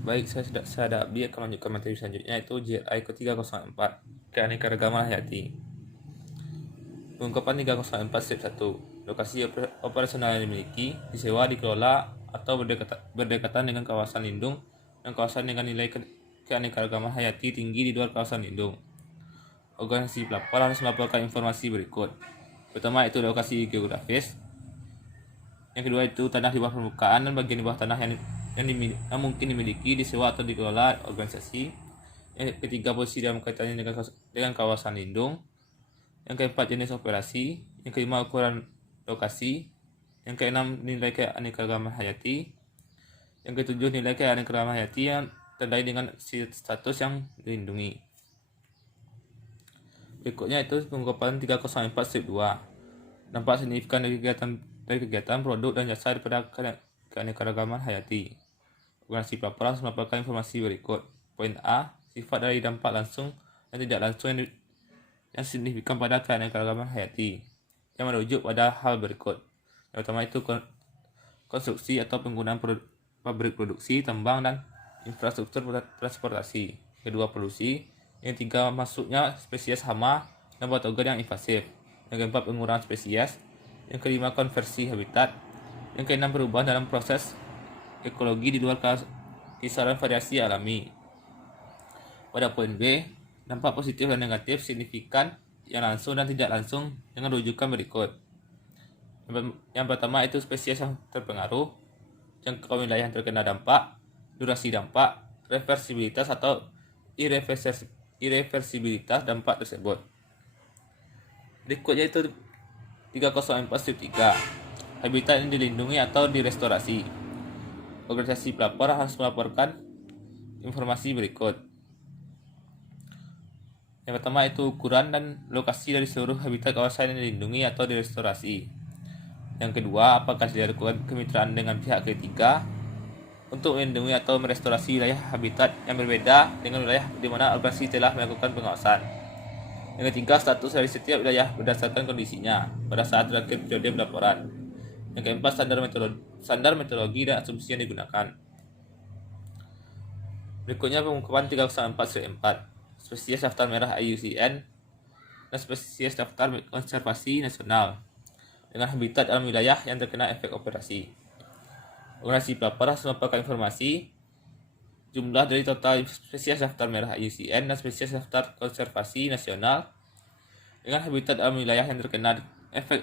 Baik, saya Abi akan melanjutkan materi selanjutnya, yaitu GRI ke-304, Keanekaragaman Hayati. Pengungkapan 304 step 1. Lokasi operasional yang dimiliki, disewa, dikelola, atau berdekatan dengan kawasan lindung dan kawasan dengan nilai keanekaragaman hayati tinggi di luar kawasan lindung. Organisasi pelapor harus melaporkan informasi berikut. Pertama, itu lokasi geografis. Yang kedua, itu tanah di bawah permukaan dan bagian di bawah tanah yang mungkin dimiliki, disewa atau dikelola organisasi. Yang ketiga, posisi dalam kaitannya dengan kawasan lindung. Yang keempat, jenis operasi. Yang kelima, ukuran lokasi. Yang keenam, nilai keanekaragaman hayati. Yang ketujuh, nilai keanekaragaman hayati yang terdai dengan status yang dilindungi. Berikutnya itu pengungkapan 304 strip 2. Dampak signifikan dari kegiatan produk dan jasa daripada keanekaragaman hayati. Organisasi pelapor harus melaporkan informasi berikut. Poin A, sifat dari dampak langsung dan tidak langsung yang signifikan pada keanekaragaman hayati, yang merujuk pada hal berikut. Yang pertama itu konstruksi atau penggunaan pabrik produksi, tambang, dan infrastruktur transportasi. Kedua, polusi. Yang tiga, masuknya spesies hama dan patogen yang invasif. Yang keempat, pengurangan spesies. Yang kelima, konversi habitat. Yang keenam, perubahan dalam proses ekologi di luar kisaran variasi alami. Pada poin B, dampak positif dan negatif signifikan yang langsung dan tidak langsung dengan rujukan berikut. Yang pertama itu spesies yang terpengaruh, jangkauan wilayah yang terkena dampak, durasi dampak, reversibilitas atau irreversibilitas dampak tersebut. Berikutnya itu 304 strip 3. Habitat yang dilindungi atau direstorasi. Organisasi pelapor harus melaporkan informasi berikut. Yang pertama itu ukuran dan lokasi dari seluruh habitat kawasan yang dilindungi atau direstorasi. Yang kedua, apakah dilakukan kemitraan dengan pihak ketiga untuk melindungi atau merestorasi wilayah habitat yang berbeda dengan wilayah di mana organisasi telah melakukan pengawasan. Yang ketiga, status dari setiap wilayah berdasarkan kondisinya pada saat terakhir periode pelaporan. Yang keempat, standar metodologi dan asumsi yang digunakan. Berikutnya pengungkapan 304 4. Spesies daftar merah IUCN dan spesies daftar konservasi nasional dengan habitat dalam wilayah yang terkena efek operasi. Organisasi pelapor harus melaporkan informasi jumlah dari total spesies daftar merah IUCN dan spesies daftar konservasi nasional dengan habitat dalam wilayah yang terkena efek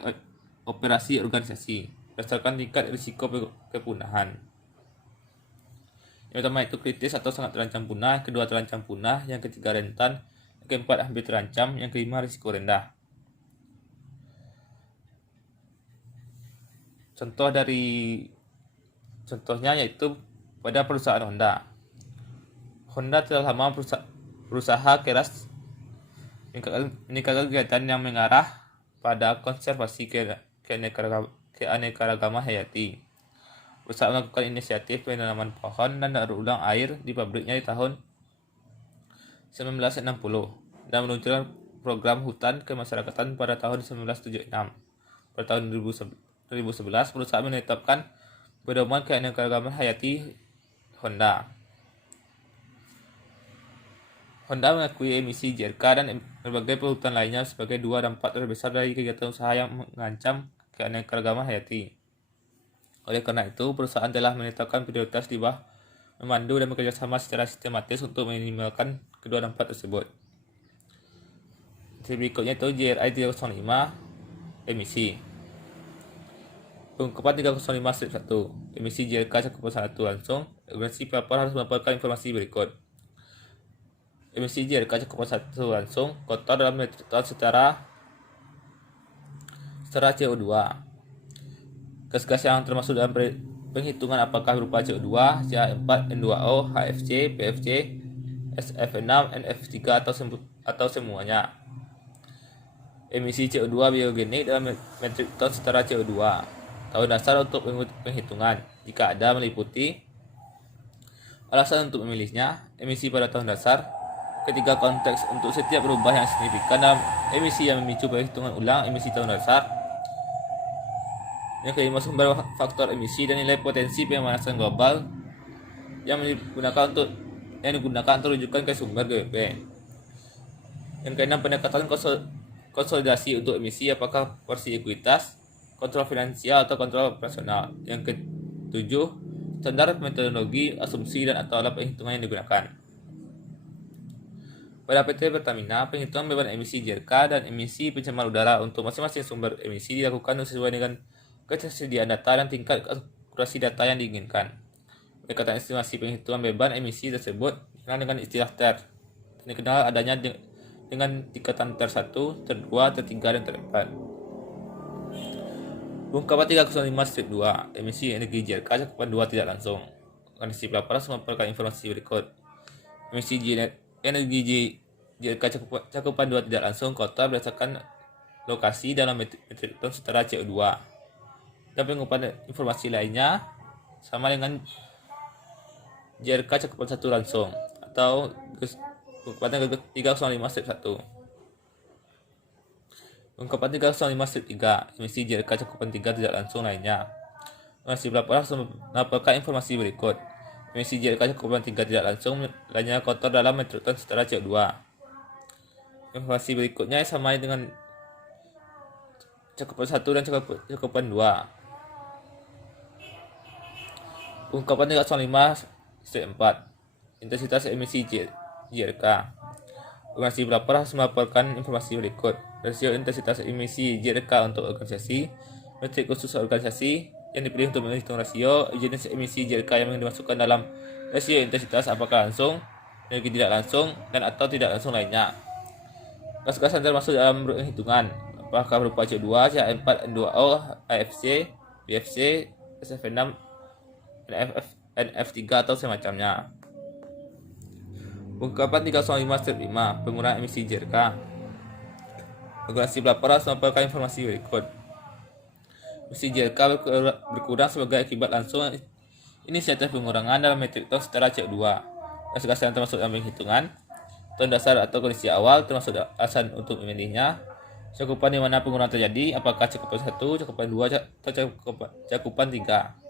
operasi organisasi berdasarkan tingkat risiko kepunahan. Yang pertama itu kritis atau sangat terancam punah, yang kedua terancam punah, yang ketiga rentan, yang keempat hampir terancam, yang kelima risiko rendah. Contohnya yaitu pada perusahaan Honda. Honda telah lama berusaha keras meningkatkan kegiatan yang mengarah pada konservasi keanekaragaman hayati. Berusaha melakukan inisiatif penanaman pohon dan daur ulang air di pabriknya di tahun 1960 dan meluncurkan program hutan kemasyarakatan pada tahun 1976. Pada tahun 2011, perusahaan menetapkan pedoman keanekaragaman hayati Honda. Honda mengakui emisi JRK dan berbagai polutan lainnya sebagai dua dampak terbesar dari kegiatan usaha yang mengancam keanekaragaman hayati. Oleh karena itu, perusahaan telah menetapkan prioritas di bawah memandu dan bekerjasama secara sistematis untuk meminimalkan kedua dampak tersebut. Berikutnya itu GRI 305 emisi. Pengungkapan 305 strip 1. Emisi JRK cakupan 1 langsung. Organisasi pelapor harus melaporkan informasi berikut. Emisi JRK cakupan 1 langsung kotor dalam metrik ton secara CO2. Gas-gas yang termasuk dalam penghitungan apakah berupa CO2, CH4, N2O, HFC, PFC, SF6, NF3 atau semuanya. Emisi CO2 biogenik dalam metrik ton setara CO2. Tahun dasar untuk penghitungan jika ada meliputi alasan untuk memilihnya. Emisi pada tahun dasar. Ketiga, konteks untuk setiap perubahan yang signifikan dalam emisi yang memicu perhitungan ulang emisi tahun dasar. Yang kelima, sumber faktor emisi dan nilai potensi pemanasan global yang digunakan untuk rujukan ke sumber GWP. Yang keenam, pendekatan konsolidasi untuk emisi, apakah porsi ekuitas, kontrol finansial atau kontrol operasional. Yang ketujuh, standar metodologi, asumsi dan atau alat perhitungan yang digunakan. Pada PT Pertamina, penghitungan beban emisi JRK dan emisi pencemaran udara untuk masing-masing sumber emisi dilakukan sesuai dengan ketersediaan data dan tingkat akurasi data yang diinginkan. Pendekatan estimasi penghitungan beban emisi tersebut dikenal dengan istilah TER, dan dikenal adanya dengan tingkatan TER 1, TER 2, TER 3, dan TER 4. Ungkapan 305-2, emisi energi JRK cakupan 2 tidak langsung. Organisasi pelaporan melaporkan informasi berikut. Emisi energi JRK cakupan 2 tidak langsung kota berdasarkan lokasi dalam metrik ton setara CO2. Dan pengumpulan informasi lainnya sama dengan JRK cakupan 1 langsung atau ungkapan 305-1. Ungkapan 305-3, emisi JRK cakupan 3 tidak langsung lainnya. Masih pelaporan melaporkan informasi berikut. Emisi JRK cakupan 3 tidak langsung lainnya kotor dalam metrik ton setara CO2. Informasi berikutnya sama dengan cakupan 1 dan cakupan 2. Ungkapan 305-4, intensitas emisi JRK. Organisasi pelapor harus melaporkan informasi berikut. Rasio intensitas emisi JRK untuk organisasi, metrik khusus organisasi yang dipilih untuk menghitung rasio, jenis emisi JRK yang dimasukkan dalam rasio intensitas, apakah langsung, energi tidak langsung, dan atau tidak langsung lainnya. Gas-gas yang termasuk dalam hitungan, apakah berupa CO2, CH4, N2O, AFC, BFC, SF6, NF3 atau semacamnya. Ungkapan 305-5, pengurangan emisi JRK. Organisasi pelapor harus melaporkan informasi berikut. Emisi JRK berkurang sebagai akibat langsung inisiatif pengurangan dalam metrik ton setara CO2. Gas-gas yang termasuk dalam hitungan, ton dasar atau kondisi awal termasuk alasan untuk memilihnya, cakupan di mana pengurangan terjadi, apakah cakupan 1, cakupan 2, atau cakupan 3.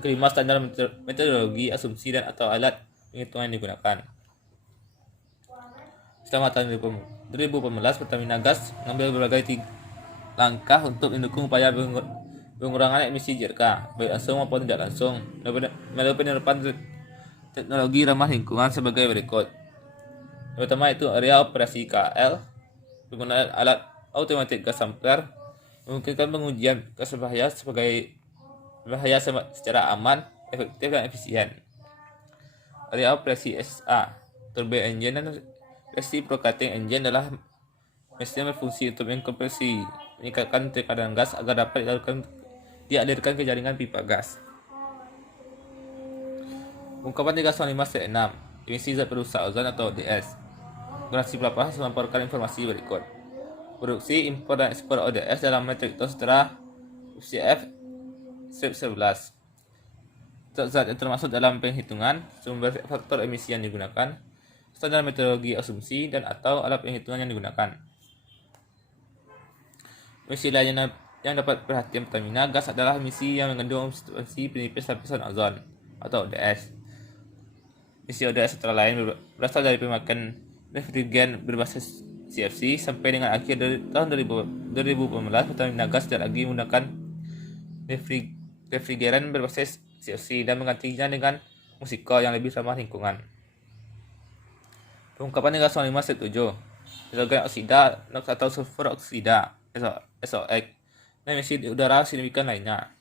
Kelima, standar metodologi, asumsi dan atau alat penghitungan yang digunakan. Selama tahun 2018, Pertamina Gas mengambil berbagai langkah untuk mendukung upaya pengurangan emisi JRK, baik langsung maupun tidak langsung, melalui penerapan teknologi ramah lingkungan sebagai berikut. Yang pertama itu area operasi KL, penggunaan alat automatik gas sampler, memungkinkan pengujian gas berbahaya secara aman, efektif dan efisien. Area operasi SA, turbine engine dan reciprocating engine adalah mesin berfungsi untuk mengkompresi, meningkatkan tekanan gas agar dapat dialirkan ke jaringan pipa gas. Ungkapan 305-6, emisi zat perusak ozon atau ODS. Organisasi pelapor harus melaporkan informasi berikut. Produksi, impor dan ekspor ODS dalam metrik ton setara UCF 11. Zat yang termasuk dalam penghitungan, sumber faktor emisi yang digunakan, standar metodologi asumsi dan atau alat penghitungan yang digunakan. Emisi lainnya yang dapat perhatian Pertamina Gas adalah emisi yang mengandung substansi penipis lapisan ozon atau ODS. Emisi ODS antara lain berasal dari pemakaian refrigeran berbasis CFC. Sampai dengan akhir dari tahun 2018, Pertamina Gas tidak lagi menggunakan refrigeran berbasis CFC dan menggantinya dengan musiko yang lebih ramah lingkungan. Ungkapan 305-7, hidrogen oksida atau sulfur oksida SOX dan emisi udara signifikan lainnya.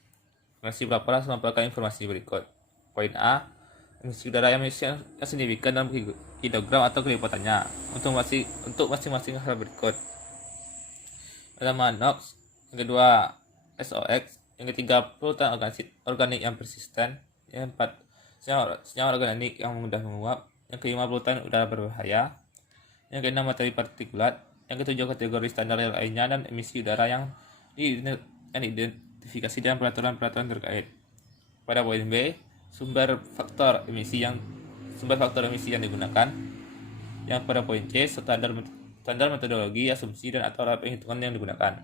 Masih berapa melaporkan informasi berikut. Poin A, emisi udara yang signifikan dalam kilogram atau kelipatannya untuk masing-masing hal berikut. Pertama, NOx, yang kedua SOX, yang ketiga polutan organik yang persisten, yang keempat senyawa organik yang mudah menguap, yang kelima polutan udara berbahaya, yang keenam materi partikulat, yang ketujuh kategori standar lainnya dan emisi udara yang diidentifikasi dalam peraturan terkait. Pada poin B, sumber faktor emisi yang digunakan. Yang pada poin C, standar metodologi, asumsi dan atau alat penghitungan yang digunakan.